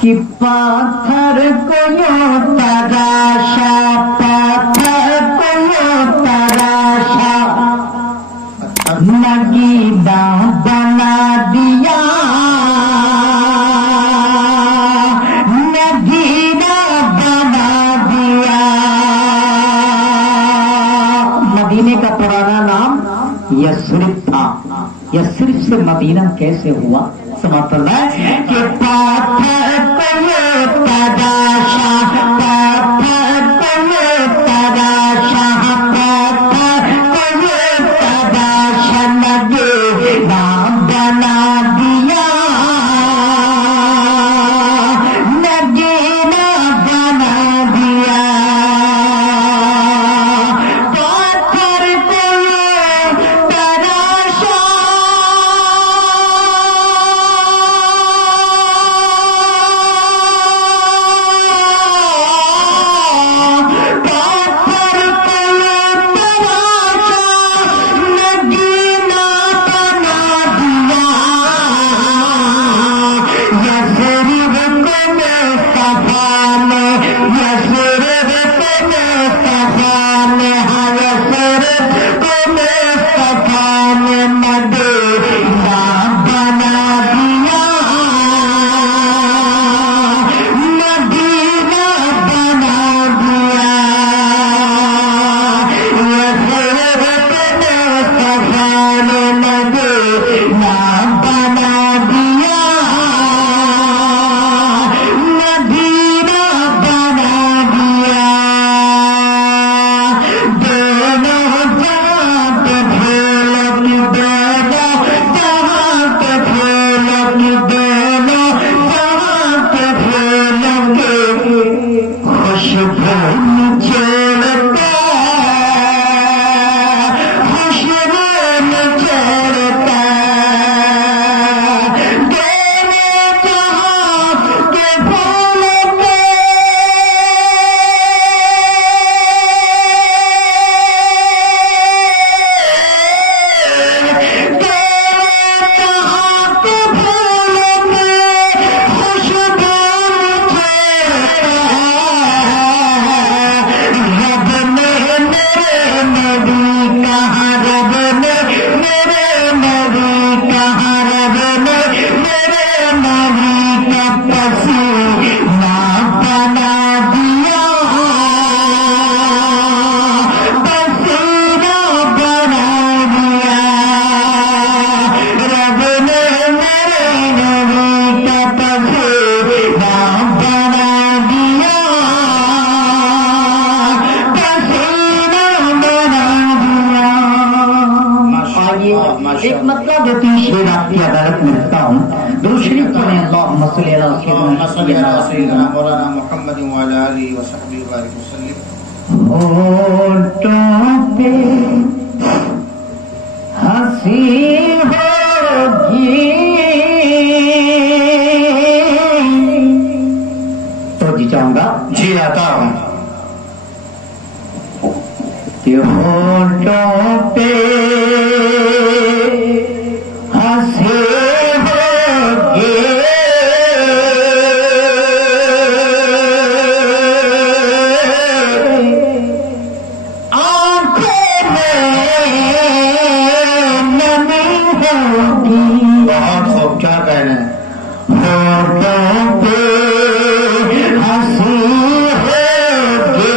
کہ پاتھر کو یوں تراشا، پاتھر کو یوں تراشا، نگیدہ بنا دیا، نگیدہ بنا دیا۔ مدینے کا پرانا نام یثرب تھا۔ یثرب سے مدینہ کیسے ہوا؟ سمجھ اللہ ہے کہ پاتھر کو یہ تراشا، پاتھر کو یہ تراشا، پاتھر کو یہ تراشا، نگیدہ بنا دیا، نگیدہ بنا دیا۔ پاتھر کو یہ تراشا، ایک مطلب دیتی شیر آپ کی عدالت میں رکھتا ہوں۔ درود شریف پڑھیں، اللہم صلی علی سیدنا مولانا محمد وعلی آلہ وصحبہ وبارک وسلم۔ ہونٹوں پہ ہنسی ہوگی تو جی چاہوں گا، جی آتا ہوں کہ ہونٹوں پہ ہنسی ہوگی، آنکھوں میں نمی ہوگی۔ بہت خوب، کیا کہنا ہے؟ ہونٹوں پہ ہنسی ہوگی،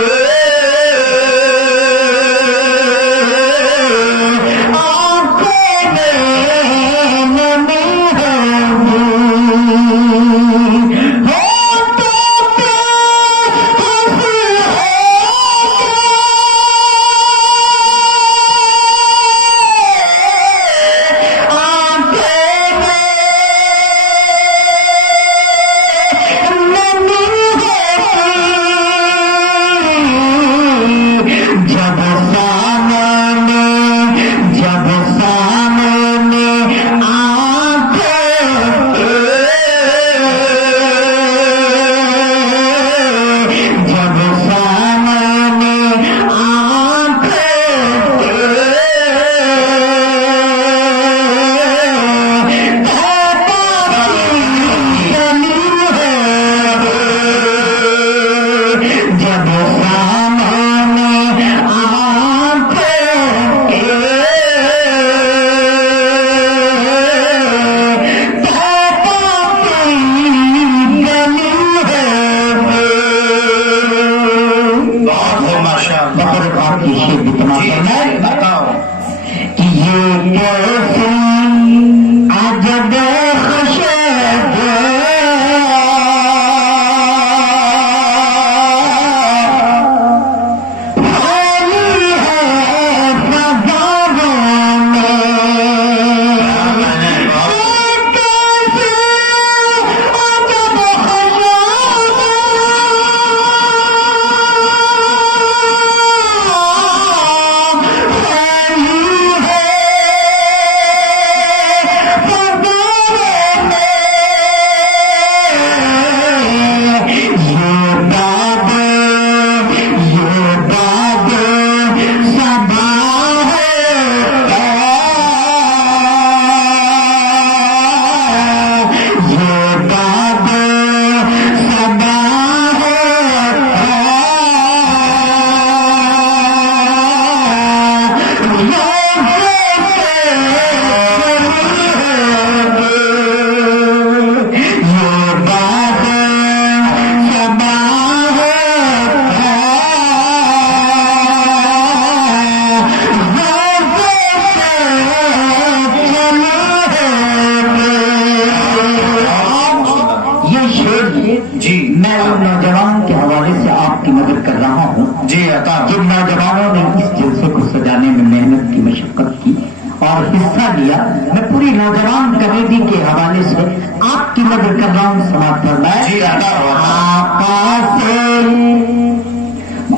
جی میں ان نوجوانوں کے حوالے سے آپ کی مدد کر رہا ہوں جی عطا جن نوجوانوں نے اس جلسے کو سجانے میں محنت کی مشقت کی اور حصہ لیا. میں پوری نوجوان کمیٹی کے حوالے سے آپ کی مدد کر رہا ہوں. سماعت فرمائیں. جی عطا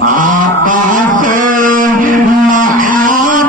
آقا سے محبت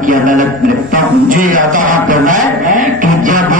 کی عدالت میں رکھتا ہوں. جی عطا کرنا ہے کہ جب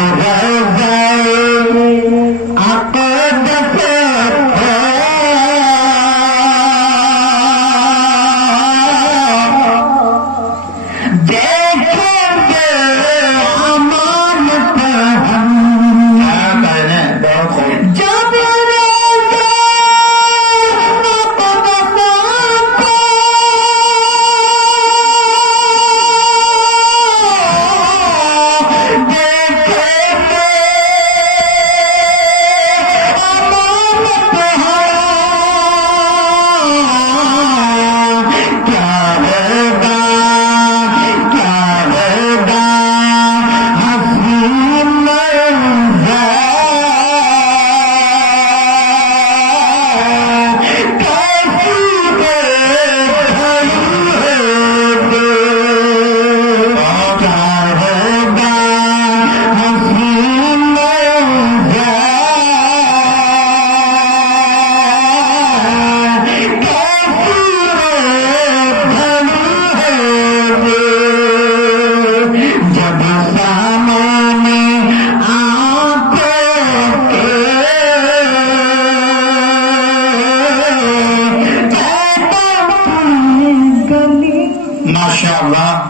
ماشاء اللہ